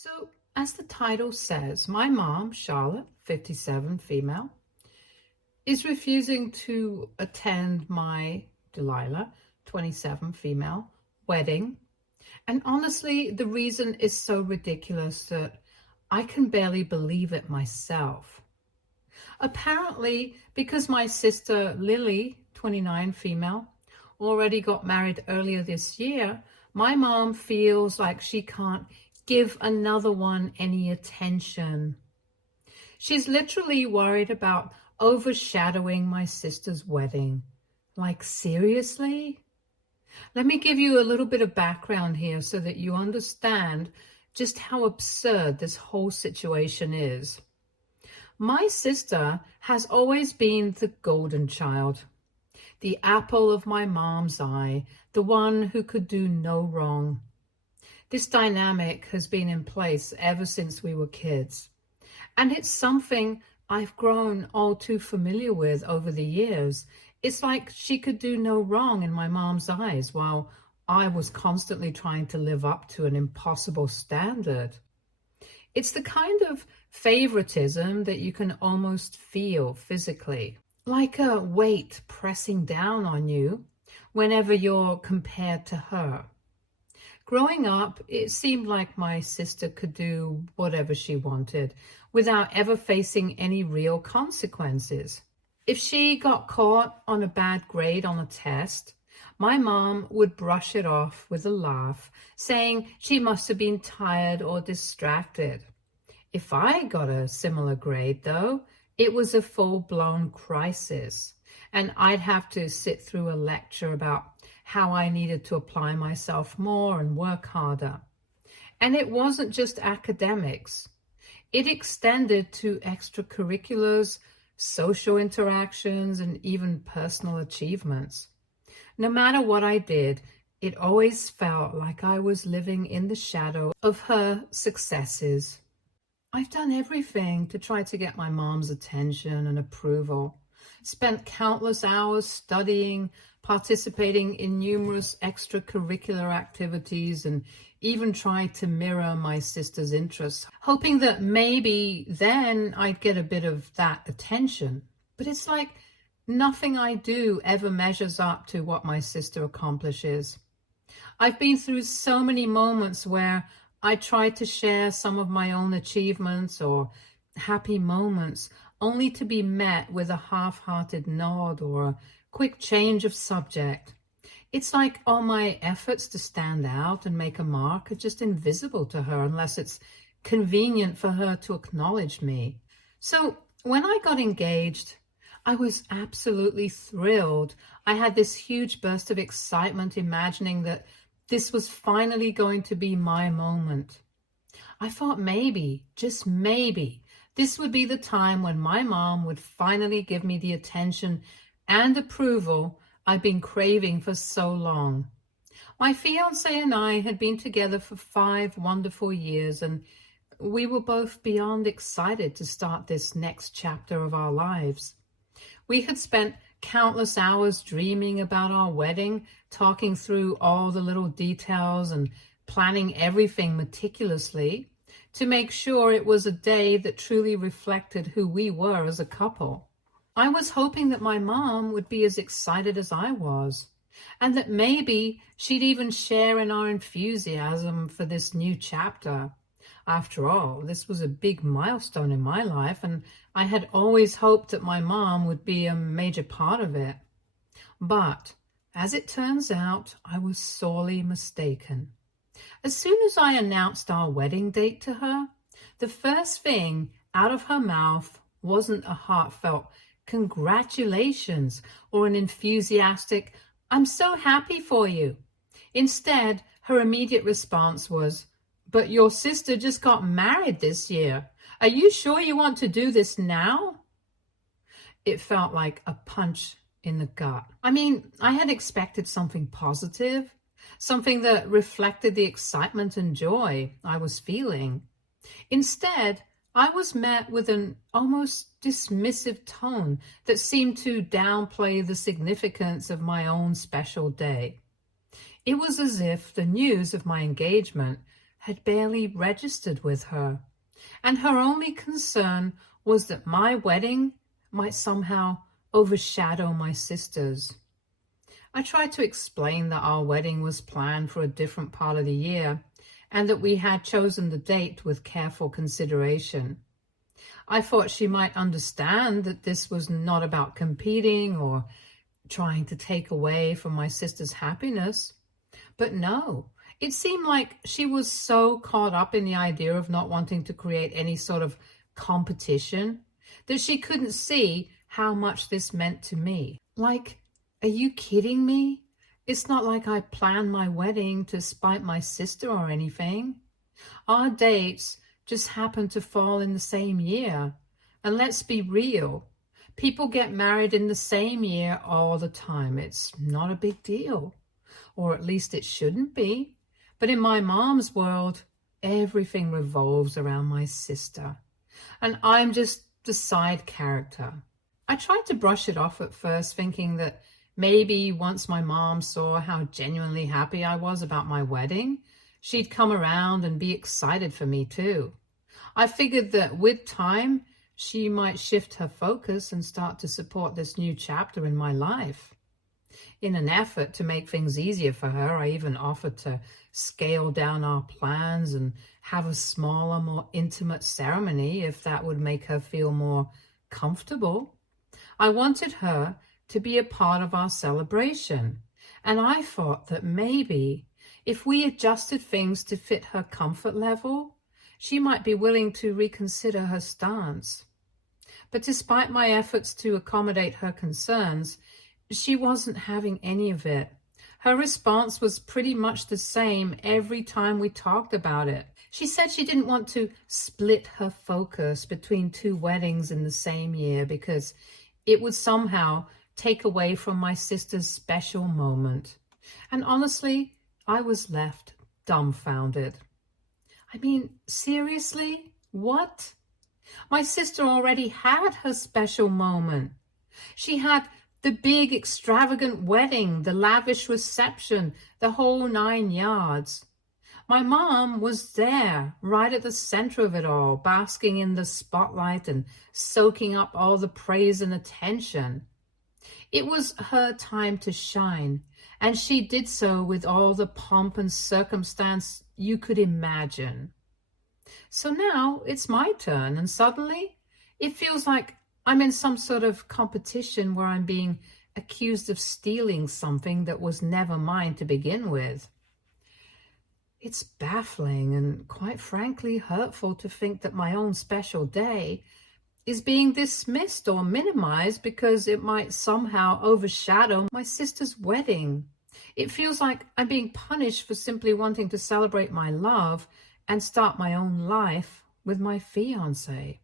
So, as the title says, my mom, Charlotte, 57, female, is refusing to attend my Delilah, 27, female, wedding. And honestly, the reason is so ridiculous that I can barely believe it myself. Apparently, because my sister Lily, 29, female, already got married earlier this year, my mom feels like she can't give another one any attention. She's literally worried about overshadowing my sister's wedding. Like, seriously? Let me give you a little bit of background here so that you understand just how absurd this whole situation is. My sister has always been the golden child, the apple of my mom's eye, the one who could do no wrong. This dynamic has been in place ever since we were kids, and it's something I've grown all too familiar with over the years. It's like she could do no wrong in my mom's eyes, while I was constantly trying to live up to an impossible standard. It's the kind of favoritism that you can almost feel physically, like a weight pressing down on you whenever you're compared to her. Growing up, it seemed like my sister could do whatever she wanted without ever facing any real consequences. If she got caught on a bad grade on a test, my mom would brush it off with a laugh, saying she must have been tired or distracted. If I got a similar grade, though, it was a full-blown crisis, and I'd have to sit through a lecture about how I needed to apply myself more and work harder. And it wasn't just academics. It extended to extracurriculars, social interactions, and even personal achievements. No matter what I did, it always felt like I was living in the shadow of her successes. I've done everything to try to get my mom's attention and approval. Spent countless hours studying, participating in numerous extracurricular activities, and even tried to mirror my sister's interests, hoping that maybe then I'd get a bit of that attention. But it's like nothing I do ever measures up to what my sister accomplishes. I've been through so many moments where I tried to share some of my own achievements or happy moments, only to be met with a half-hearted nod or a quick change of subject. It's like all my efforts to stand out and make a mark are just invisible to her unless it's convenient for her to acknowledge me. So when I got engaged, I was absolutely thrilled. I had this huge burst of excitement imagining that this was finally going to be my moment. I thought maybe, just maybe, this would be the time when my mom would finally give me the attention and approval I'd been craving for so long. My fiance and I had been together for 5 wonderful years, and we were both beyond excited to start this next chapter of our lives. We had spent countless hours dreaming about our wedding, talking through all the little details and planning everything meticulously to make sure it was a day that truly reflected who we were as a couple. I was hoping that my mom would be as excited as I was, and that maybe she'd even share in our enthusiasm for this new chapter. After all, this was a big milestone in my life, and I had always hoped that my mom would be a major part of it. But, as it turns out, I was sorely mistaken. As soon as I announced our wedding date to her, the first thing out of her mouth wasn't a heartfelt congratulations or an enthusiastic, "I'm so happy for you." Instead, her immediate response was, "But your sister just got married this year. Are you sure you want to do this now?" It felt like a punch in the gut. I mean, I had expected something positive, something that reflected the excitement and joy I was feeling. Instead, I was met with an almost dismissive tone that seemed to downplay the significance of my own special day. It was as if the news of my engagement had barely registered with her, and her only concern was that my wedding might somehow overshadow my sister's. I tried to explain that our wedding was planned for a different part of the year and that we had chosen the date with careful consideration. I thought she might understand that this was not about competing or trying to take away from my sister's happiness. But no, it seemed like she was so caught up in the idea of not wanting to create any sort of competition that she couldn't see how much this meant to me. Like, are you kidding me? It's not like I planned my wedding to spite my sister or anything. Our dates just happened to fall in the same year. And let's be real, people get married in the same year all the time. It's not a big deal, or at least it shouldn't be. But in my mom's world, everything revolves around my sister, and I'm just the side character. I tried to brush it off at first, thinking that maybe once my mom saw how genuinely happy I was about my wedding, she'd come around and be excited for me too. I figured that with time, she might shift her focus and start to support this new chapter in my life. In an effort to make things easier for her, I even offered to scale down our plans and have a smaller, more intimate ceremony if that would make her feel more comfortable. I wanted her to be a part of our celebration, and I thought that maybe if we adjusted things to fit her comfort level, she might be willing to reconsider her stance. But despite my efforts to accommodate her concerns, she wasn't having any of it. Her response was pretty much the same every time we talked about it. She said she didn't want to split her focus between two weddings in the same year because it would somehow take away from my sister's special moment. And honestly, I was left dumbfounded. I mean, seriously? What? My sister already had her special moment. She had the big extravagant wedding, the lavish reception, the whole 9 yards. My mom was there, right at the center of it all, basking in the spotlight and soaking up all the praise and attention. It was her time to shine, and she did so with all the pomp and circumstance you could imagine. So now it's my turn, and suddenly it feels like I'm in some sort of competition where I'm being accused of stealing something that was never mine to begin with. It's baffling and, quite frankly, hurtful to think that my own special day is being dismissed or minimized because it might somehow overshadow my sister's wedding. It feels like I'm being punished for simply wanting to celebrate my love and start my own life with my fiancé.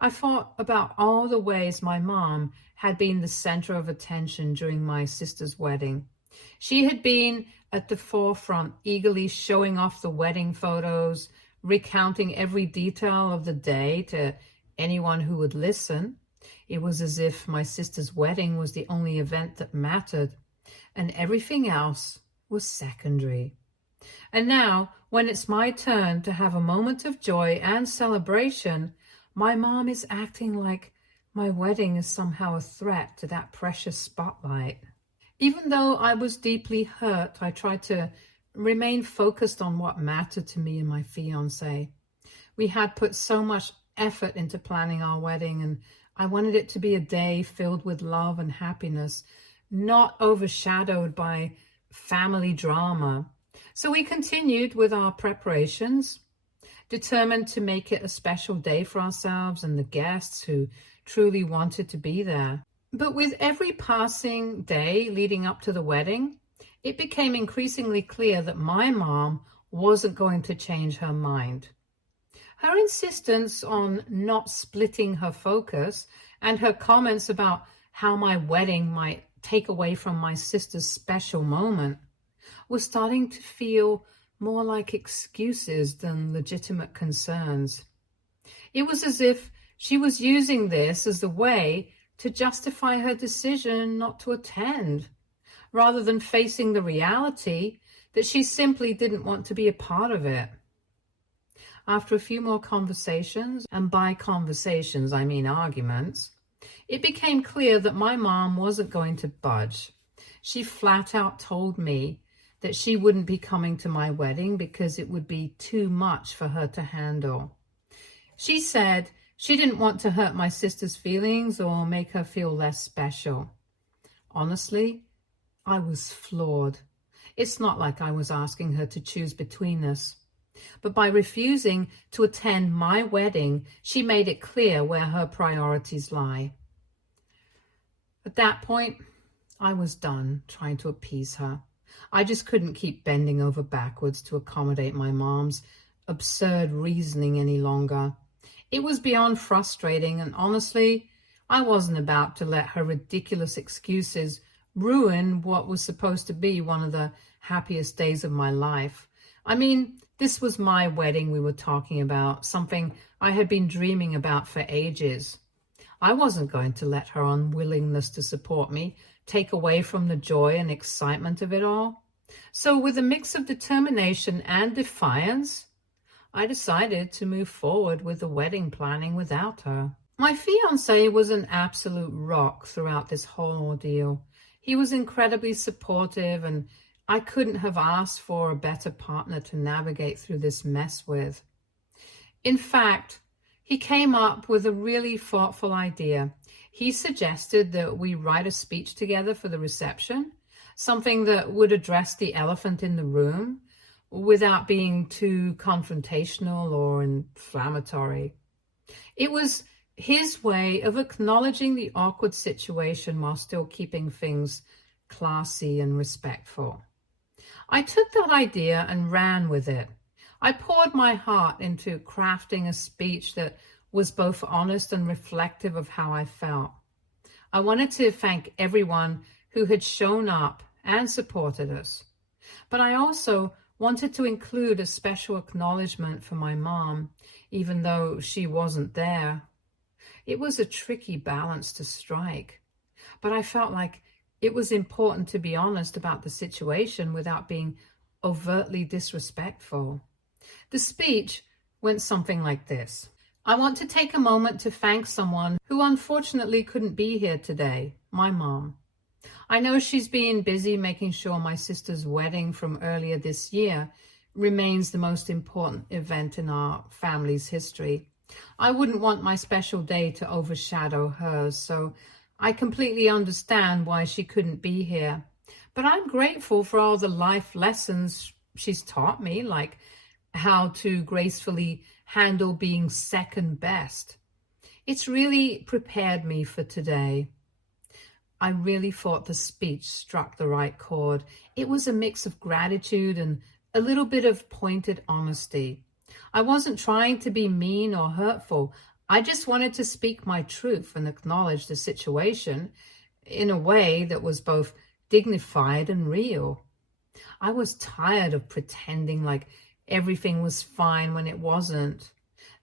I thought about all the ways my mom had been the center of attention during my sister's wedding. She had been at the forefront, eagerly showing off the wedding photos, recounting every detail of the day to anyone who would listen. It was as if my sister's wedding was the only event that mattered, and everything else was secondary. And now, when it's my turn to have a moment of joy and celebration, my mom is acting like my wedding is somehow a threat to that precious spotlight. Even though I was deeply hurt, I tried to remain focused on what mattered to me and my fiancé. We had put so much effort into planning our wedding, and I wanted it to be a day filled with love and happiness, not overshadowed by family drama. So we continued with our preparations, determined to make it a special day for ourselves and the guests who truly wanted to be there. But with every passing day leading up to the wedding, it became increasingly clear that my mom wasn't going to change her mind. Her insistence on not splitting her focus and her comments about how my wedding might take away from my sister's special moment was starting to feel more like excuses than legitimate concerns. It was as if she was using this as a way to justify her decision not to attend, rather than facing the reality that she simply didn't want to be a part of it. After a few more conversations, and by conversations I mean arguments, it became clear that my mom wasn't going to budge. She flat out told me that she wouldn't be coming to my wedding because it would be too much for her to handle. She said she didn't want to hurt my sister's feelings or make her feel less special. Honestly, I was floored. It's not like I was asking her to choose between us. But by refusing to attend my wedding, she made it clear where her priorities lie. At that point, I was done trying to appease her. I just couldn't keep bending over backwards to accommodate my mom's absurd reasoning any longer. It was beyond frustrating, and honestly, I wasn't about to let her ridiculous excuses ruin what was supposed to be one of the happiest days of my life. I mean, this was my wedding we were talking about, something I had been dreaming about for ages. I wasn't going to let her unwillingness to support me take away from the joy and excitement of it all. So with a mix of determination and defiance, I decided to move forward with the wedding planning without her. My fiancé was an absolute rock throughout this whole ordeal. He was incredibly supportive, and I couldn't have asked for a better partner to navigate through this mess with. In fact, he came up with a really thoughtful idea. He suggested that we write a speech together for the reception, something that would address the elephant in the room without being too confrontational or inflammatory. It was his way of acknowledging the awkward situation while still keeping things classy and respectful. I took that idea and ran with it. I poured my heart into crafting a speech that was both honest and reflective of how I felt. I wanted to thank everyone who had shown up and supported us, but I also wanted to include a special acknowledgement for my mom, even though she wasn't there. It was a tricky balance to strike, but I felt like it was important to be honest about the situation without being overtly disrespectful. The speech went something like this. I want to take a moment to thank someone who unfortunately couldn't be here today, my mom. I know she's been busy making sure my sister's wedding from earlier this year remains the most important event in our family's history. I wouldn't want my special day to overshadow hers, so I completely understand why she couldn't be here. But I'm grateful for all the life lessons she's taught me, like how to gracefully handle being second best. It's really prepared me for today. I really thought the speech struck the right chord. It was a mix of gratitude and a little bit of pointed honesty. I wasn't trying to be mean or hurtful. I just wanted to speak my truth and acknowledge the situation in a way that was both dignified and real. I was tired of pretending like everything was fine when it wasn't.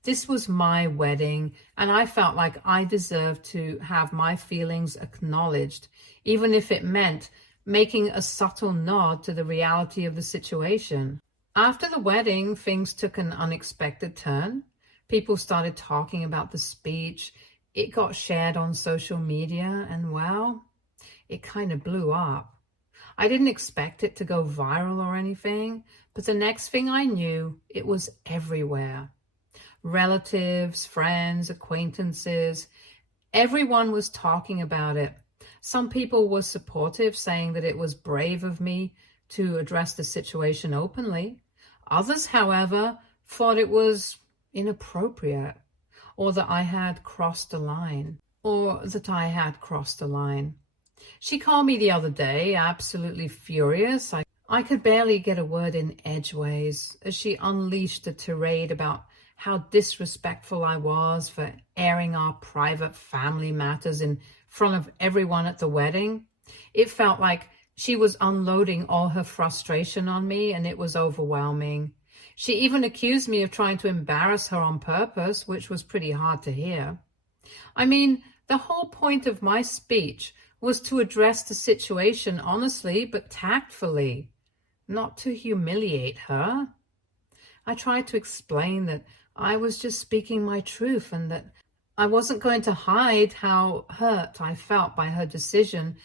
This was my wedding, and I felt like I deserved to have my feelings acknowledged, even if it meant making a subtle nod to the reality of the situation. After the wedding, things took an unexpected turn. People started talking about the speech. It got shared on social media, and well, it kind of blew up. I didn't expect it to go viral or anything, but the next thing I knew, it was everywhere. Relatives, friends, acquaintances, everyone was talking about it. Some people were supportive, saying that it was brave of me to address the situation openly. Others, however, thought it was inappropriate, or that I had crossed a line. She called me the other day, absolutely furious. I could barely get a word in edgeways as she unleashed a tirade about how disrespectful I was for airing our private family matters in front of everyone at the wedding. It felt like she was unloading all her frustration on me, and it was overwhelming. She even accused me of trying to embarrass her on purpose, which was pretty hard to hear. I mean, the whole point of my speech was to address the situation honestly but tactfully, not to humiliate her. I tried to explain that I was just speaking my truth and that I wasn't going to hide how hurt I felt by her decision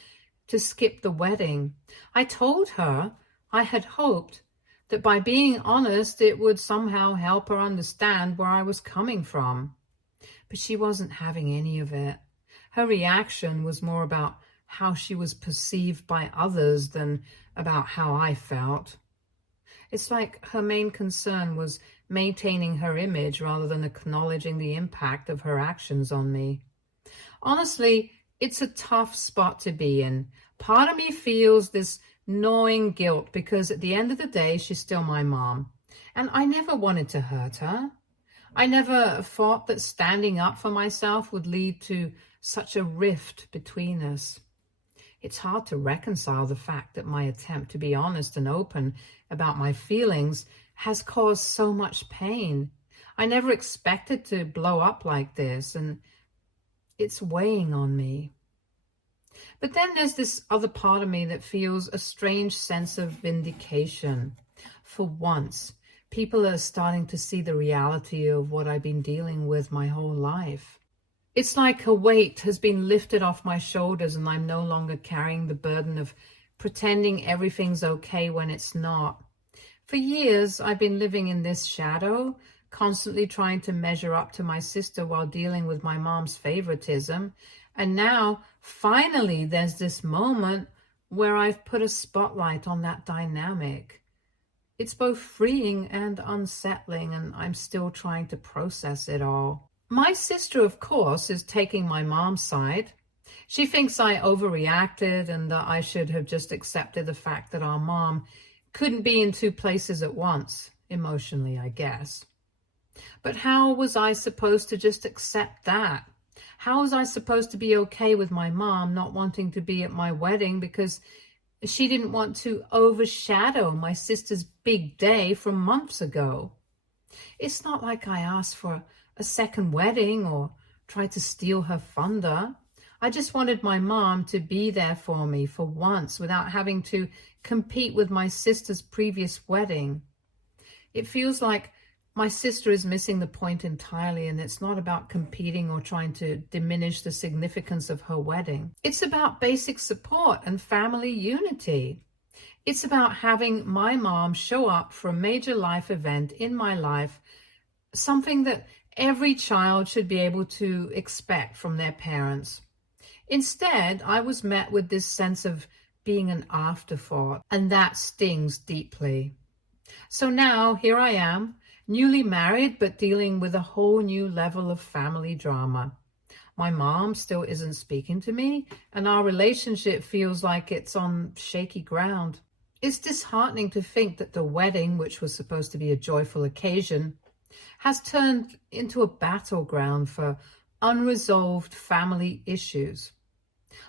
to skip the wedding. I told her I had hoped that by being honest, it would somehow help her understand where I was coming from. But she wasn't having any of it. Her reaction was more about how she was perceived by others than about how I felt. It's like her main concern was maintaining her image rather than acknowledging the impact of her actions on me. Honestly, it's a tough spot to be in. Part of me feels this gnawing guilt because at the end of the day, she's still my mom. And I never wanted to hurt her. I never thought that standing up for myself would lead to such a rift between us. It's hard to reconcile the fact that my attempt to be honest and open about my feelings has caused so much pain. I never expected to blow up like this, and it's weighing on me. But then there's this other part of me that feels a strange sense of vindication. For once, people are starting to see the reality of what I've been dealing with my whole life. It's like a weight has been lifted off my shoulders and I'm no longer carrying the burden of pretending everything's okay when it's not. For years, I've been living in this shadow, constantly trying to measure up to my sister while dealing with my mom's favoritism. And now, finally, there's this moment where I've put a spotlight on that dynamic. It's both freeing and unsettling, and I'm still trying to process it all. My sister, of course, is taking my mom's side. She thinks I overreacted and that I should have just accepted the fact that our mom couldn't be in two places at once, emotionally, I guess. But how was I supposed to just accept that? How was I supposed to be okay with my mom not wanting to be at my wedding because she didn't want to overshadow my sister's big day from months ago? It's not like I asked for a second wedding or tried to steal her thunder. I just wanted my mom to be there for me for once without having to compete with my sister's previous wedding. It feels like my sister is missing the point entirely, and it's not about competing or trying to diminish the significance of her wedding. It's about basic support and family unity. It's about having my mom show up for a major life event in my life, something that every child should be able to expect from their parents. Instead, I was met with this sense of being an afterthought, and that stings deeply. So now, here I am, newly married, but dealing with a whole new level of family drama. My mom still isn't speaking to me, and our relationship feels like it's on shaky ground. It's disheartening to think that the wedding, which was supposed to be a joyful occasion, has turned into a battleground for unresolved family issues.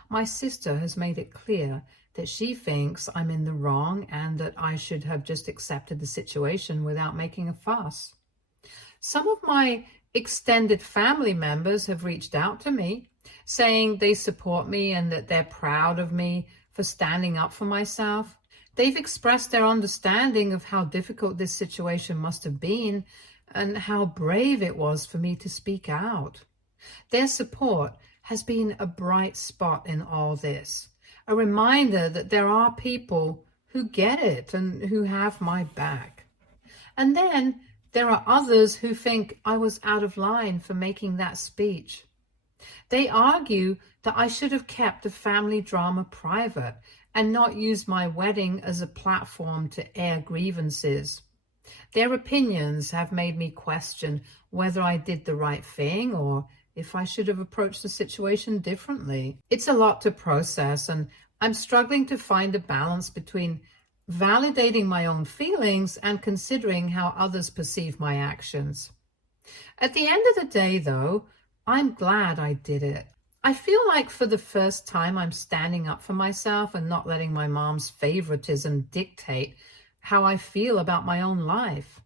My sister has made it clear that she thinks I'm in the wrong and that I should have just accepted the situation without making a fuss. Some of my extended family members have reached out to me, saying they support me and that they're proud of me for standing up for myself. They've expressed their understanding of how difficult this situation must have been and how brave it was for me to speak out. Their support has been a bright spot in all this, a reminder that there are people who get it and who have my back. And then there are others who think I was out of line for making that speech. They argue that I should have kept the family drama private and not used my wedding as a platform to air grievances. Their opinions have made me question whether I did the right thing or if I should have approached the situation differently. It's a lot to process, and I'm struggling to find a balance between validating my own feelings and considering how others perceive my actions. At the end of the day, though, I'm glad I did it. I feel like for the first time I'm standing up for myself and not letting my mom's favoritism dictate how I feel about my own life.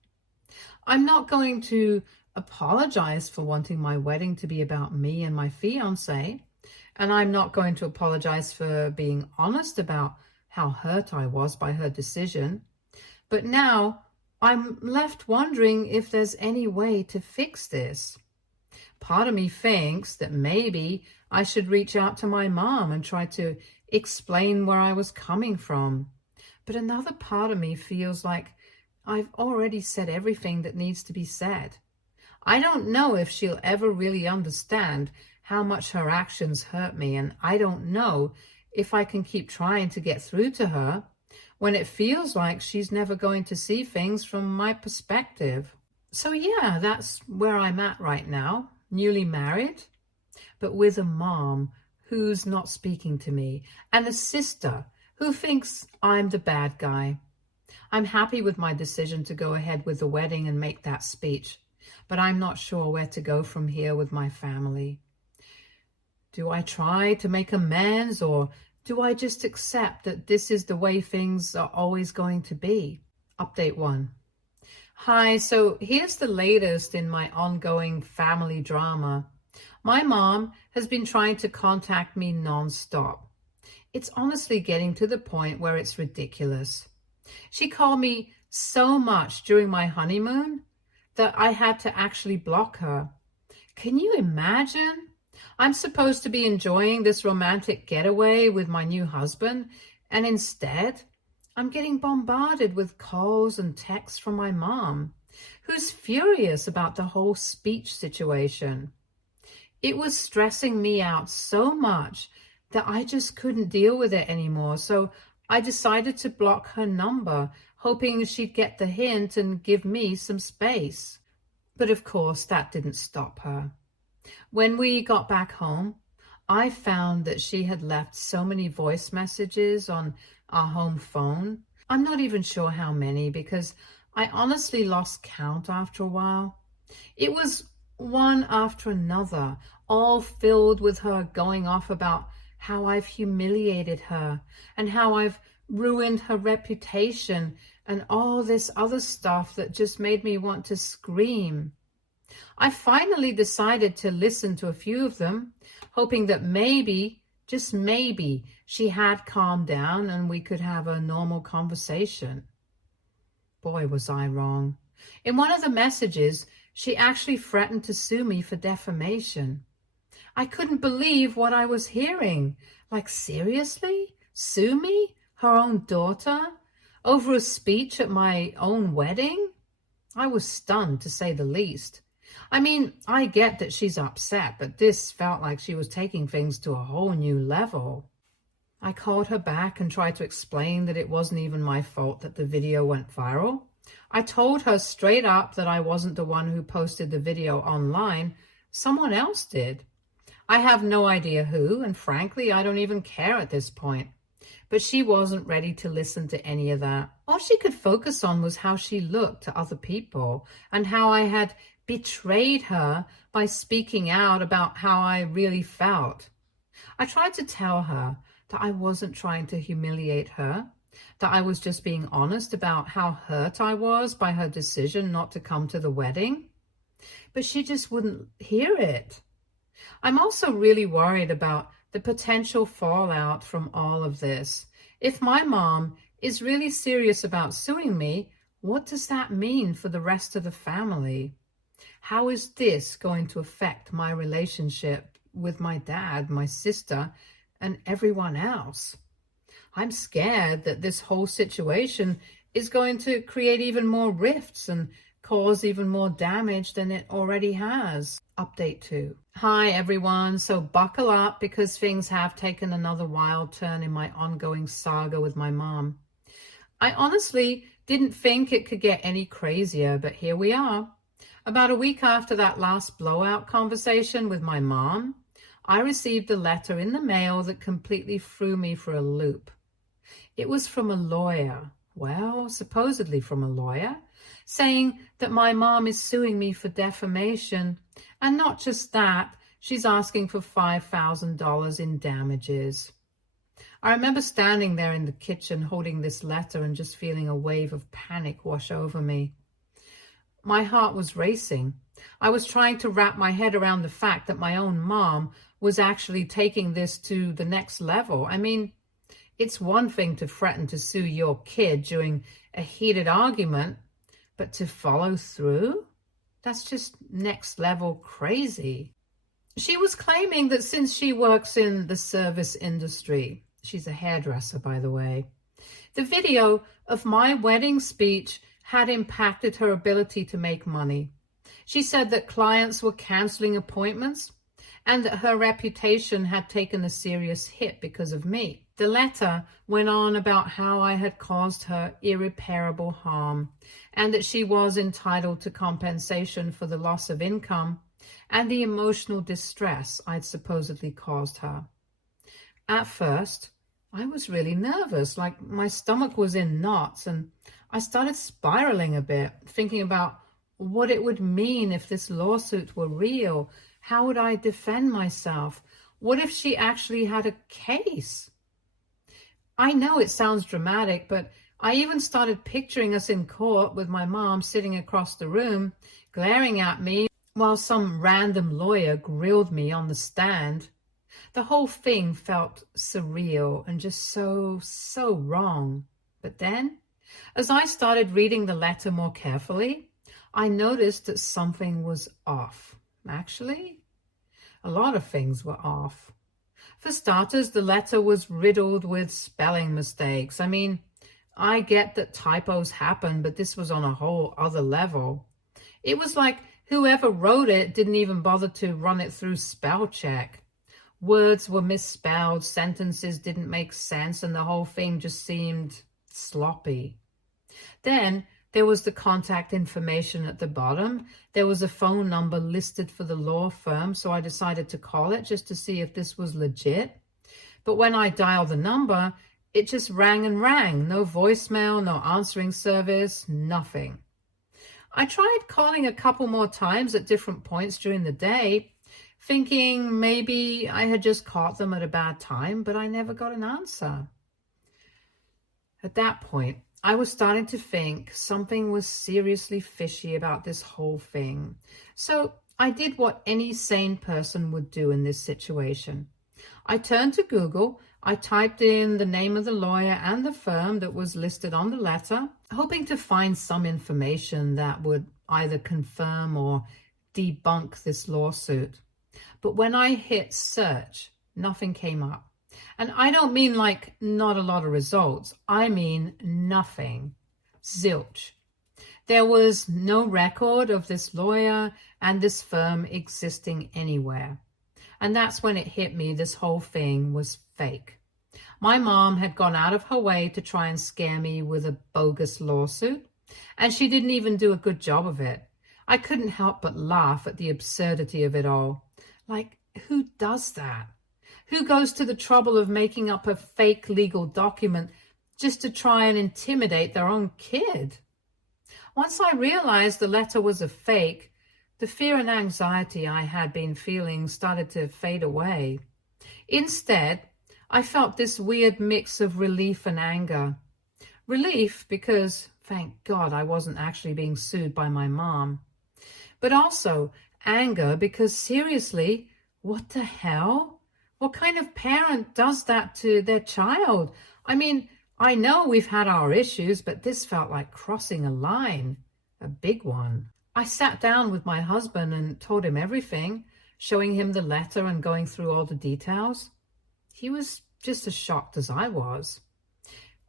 I'm not going to apologize for wanting my wedding to be about me and my fiancé, and I'm not going to apologize for being honest about how hurt I was by her decision. But now I'm left wondering if there's any way to fix this. Part of me thinks that maybe I should reach out to my mom and try to explain where I was coming from. But another part of me feels like I've already said everything that needs to be said. I don't know if she'll ever really understand how much her actions hurt me, and I don't know if I can keep trying to get through to her when it feels like she's never going to see things from my perspective. So yeah, that's where I'm at right now, newly married, but with a mom who's not speaking to me and a sister who thinks I'm the bad guy. I'm happy with my decision to go ahead with the wedding and make that speech, but I'm not sure where to go from here with my family. Do I try to make amends, or do I just accept that this is the way things are always going to be? Update 1. Hi, so here's the latest in my ongoing family drama. My mom has been trying to contact me nonstop. It's honestly getting to the point where it's ridiculous. She called me so much during my honeymoon that I had to actually block her. Can you imagine? I'm supposed to be enjoying this romantic getaway with my new husband, and instead, I'm getting bombarded with calls and texts from my mom, who's furious about the whole speech situation. It was stressing me out so much that I just couldn't deal with it anymore, so I decided to block her number, hoping she'd get the hint and give me some space. But of course, that didn't stop her. When we got back home, I found that she had left so many voice messages on our home phone. I'm not even sure how many, because I honestly lost count after a while. It was one after another, all filled with her going off about how I've humiliated her and how I've ruined her reputation and all this other stuff that just made me want to scream. I finally decided to listen to a few of them, hoping that maybe, just maybe, she had calmed down and we could have a normal conversation. Boy, was I wrong. In one of the messages, she actually threatened to sue me for defamation. I couldn't believe what I was hearing. Like, seriously? Sue me? Her own daughter? Over a speech at my own wedding? I was stunned, to say the least. I mean, I get that she's upset, but this felt like she was taking things to a whole new level. I called her back and tried to explain that it wasn't even my fault that the video went viral. I told her straight up that I wasn't the one who posted the video online. Someone else did. I have no idea who, and frankly, I don't even care at this point. But she wasn't ready to listen to any of that. All she could focus on was how she looked to other people and how I had betrayed her by speaking out about how I really felt. I tried to tell her that I wasn't trying to humiliate her, that I was just being honest about how hurt I was by her decision not to come to the wedding. But she just wouldn't hear it. I'm also really worried about the potential fallout from all of this. If my mom is really serious about suing me, what does that mean for the rest of the family? How is this going to affect my relationship with my dad, my sister, and everyone else? I'm scared that this whole situation is going to create even more rifts and cause even more damage than it already has. Update 2. Hi everyone, so buckle up because things have taken another wild turn in my ongoing saga with my mom. I honestly didn't think it could get any crazier, but here we are. About a week after that last blowout conversation with my mom, I received a letter in the mail that completely threw me for a loop. It was from a lawyer, well, supposedly from a lawyer, saying that my mom is suing me for defamation, and not just that, she's asking for $5,000 in damages. I remember standing there in the kitchen holding this letter and just feeling a wave of panic wash over me. My heart was racing. I was trying to wrap my head around the fact that my own mom was actually taking this to the next level. I mean, it's one thing to threaten to sue your kid during a heated argument, But to follow through? That's just next level crazy. She was claiming that since she works in the service industry, she's a hairdresser, by the way, the video of my wedding speech had impacted her ability to make money. She said that clients were canceling appointments and that her reputation had taken a serious hit because of me. The letter went on about how I had caused her irreparable harm and that she was entitled to compensation for the loss of income and the emotional distress I'd supposedly caused her. At first, I was really nervous, like my stomach was in knots, and I started spiraling a bit, thinking about what it would mean if this lawsuit were real. How would I defend myself? What if she actually had a case? I know it sounds dramatic, but I even started picturing us in court with my mom sitting across the room, glaring at me while some random lawyer grilled me on the stand. The whole thing felt surreal and just so wrong. But then, as I started reading the letter more carefully, I noticed that something was off. Actually, a lot of things were off. For starters, the letter was riddled with spelling mistakes. I mean, I get that typos happen, but this was on a whole other level. It was like whoever wrote it didn't even bother to run it through spell check. Words were misspelled, sentences didn't make sense, and the whole thing just seemed sloppy. Then there was the contact information at the bottom. There was a phone number listed for the law firm, so I decided to call it just to see if this was legit. But when I dialed the number, it just rang and rang. No voicemail, no answering service, nothing. I tried calling a couple more times at different points during the day, thinking maybe I had just caught them at a bad time, but I never got an answer. At that point, I was starting to think something was seriously fishy about this whole thing. So I did what any sane person would do in this situation. I turned to Google. I typed in the name of the lawyer and the firm that was listed on the letter, hoping to find some information that would either confirm or debunk this lawsuit. But when I hit search, nothing came up. And I don't mean like not a lot of results. I mean nothing. Zilch. There was no record of this lawyer and this firm existing anywhere. And that's when it hit me this whole thing was fake. My mom had gone out of her way to try and scare me with a bogus lawsuit, and she didn't even do a good job of it. I couldn't help but laugh at the absurdity of it all. Like, who does that? Who goes to the trouble of making up a fake legal document just to try and intimidate their own kid? Once I realized the letter was a fake, the fear and anxiety I had been feeling started to fade away. Instead, I felt this weird mix of relief and anger. Relief because, thank God, I wasn't actually being sued by my mom. But also anger because, seriously, what the hell? What kind of parent does that to their child? I mean, I know we've had our issues, but this felt like crossing a line, a big one. I sat down with my husband and told him everything, showing him the letter and going through all the details. He was just as shocked as I was.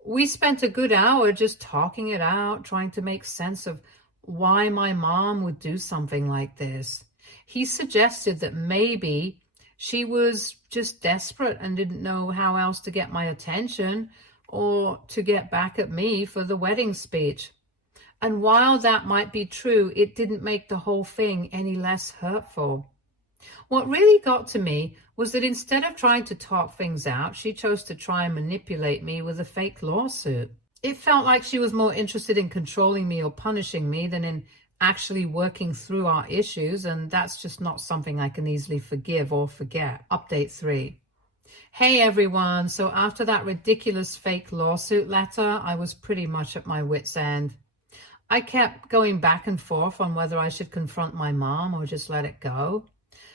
We spent a good hour just talking it out, trying to make sense of why my mom would do something like this. He suggested that maybe she was just desperate and didn't know how else to get my attention or to get back at me for the wedding speech. And while that might be true, it didn't make the whole thing any less hurtful. What really got to me was that instead of trying to talk things out, she chose to try and manipulate me with a fake lawsuit. It felt like she was more interested in controlling me or punishing me than in actually working through our issues, and that's just not something I can easily forgive or forget. Update 3. Hey everyone, so after that ridiculous fake lawsuit letter, I was pretty much at my wit's end. I kept going back and forth on whether I should confront my mom or just let it go.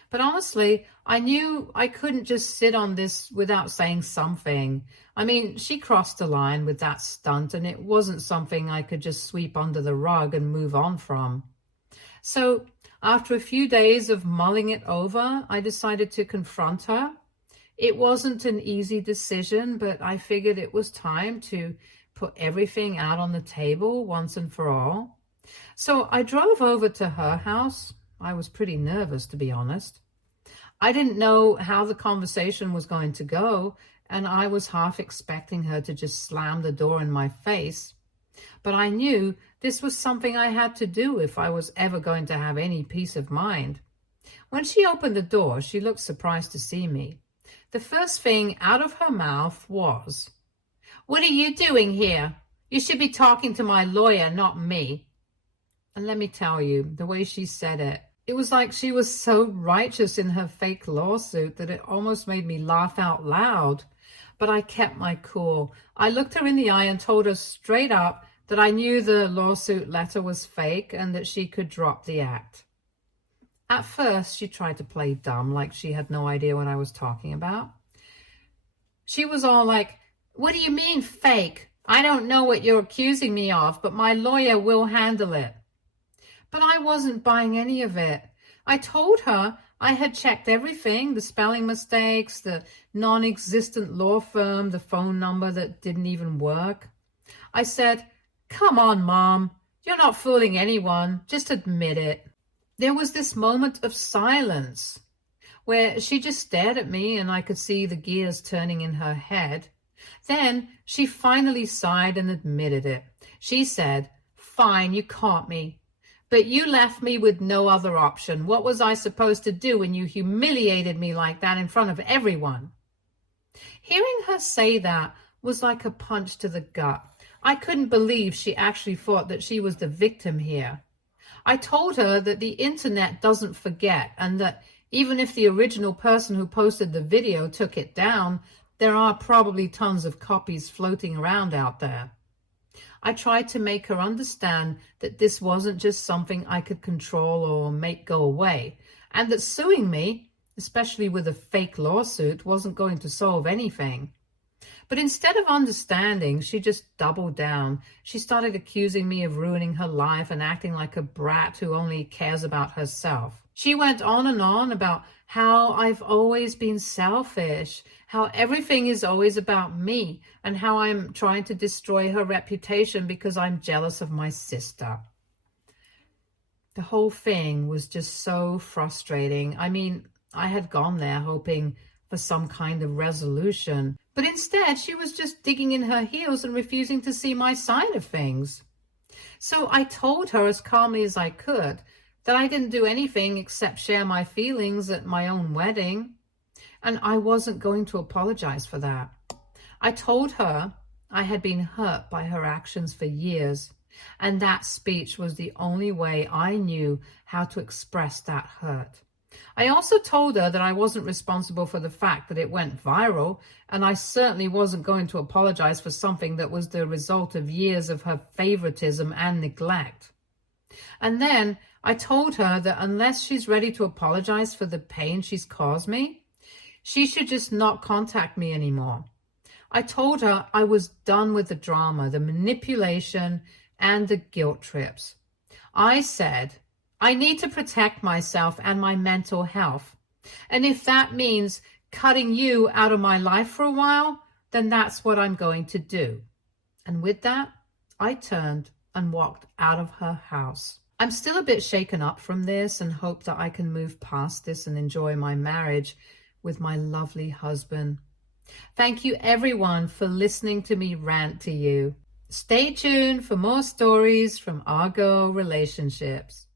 But honestly, I knew I couldn't just sit on this without saying something. I mean, she crossed the line with that stunt, and it wasn't something I could just sweep under the rug and move on from. So, after a few days of mulling it over, I decided to confront her. It wasn't an easy decision, but I figured it was time to put everything out on the table once and for all. So I drove over to her house. I was pretty nervous, to be honest. I didn't know how the conversation was going to go, and I was half expecting her to just slam the door in my face. But I knew this was something I had to do if I was ever going to have any peace of mind. When she opened the door, she looked surprised to see me. The first thing out of her mouth was, "What are you doing here? You should be talking to my lawyer, not me." And let me tell you, the way she said it, it was like she was so righteous in her fake lawsuit that it almost made me laugh out loud. But I kept my cool. I looked her in the eye and told her straight up that I knew the lawsuit letter was fake and that she could drop the act. At first, she tried to play dumb, like she had no idea what I was talking about. She was all like, "What do you mean fake? I don't know what you're accusing me of, but my lawyer will handle it." But I wasn't buying any of it. I told her I had checked everything, the spelling mistakes, the non-existent law firm, the phone number that didn't even work. I said, "Come on, Mom. You're not fooling anyone. Just admit it." There was this moment of silence where she just stared at me and I could see the gears turning in her head. Then she finally sighed and admitted it. She said, "Fine, you caught me. But you left me with no other option. What was I supposed to do when you humiliated me like that in front of everyone?" Hearing her say that was like a punch to the gut. I couldn't believe she actually thought that she was the victim here. I told her that the internet doesn't forget, and that even if the original person who posted the video took it down, there are probably tons of copies floating around out there. I tried to make her understand that this wasn't just something I could control or make go away, and that suing me, especially with a fake lawsuit, wasn't going to solve anything. But instead of understanding, she just doubled down. She started accusing me of ruining her life and acting like a brat who only cares about herself. She went on and on about how I've always been selfish, how everything is always about me, and how I'm trying to destroy her reputation because I'm jealous of my sister. The whole thing was just so frustrating. I mean, I had gone there hoping for some kind of resolution, but instead she was just digging in her heels and refusing to see my side of things. So I told her as calmly as I could that I didn't do anything except share my feelings at my own wedding, and I wasn't going to apologize for that. I told her I had been hurt by her actions for years, and that speech was the only way I knew how to express that hurt. I also told her that I wasn't responsible for the fact that it went viral, and I certainly wasn't going to apologize for something that was the result of years of her favoritism and neglect. And then I told her that unless she's ready to apologize for the pain she's caused me, she should just not contact me anymore. I told her I was done with the drama, the manipulation, and the guilt trips. I said, I need to protect myself and my mental health. And if that means cutting you out of my life for a while, then that's what I'm going to do. And with that, I turned and walked out of her house. I'm still a bit shaken up from this and hope that I can move past this and enjoy my marriage with my lovely husband. Thank you everyone for listening to me rant to you. Stay tuned for more stories from Argo Relationships.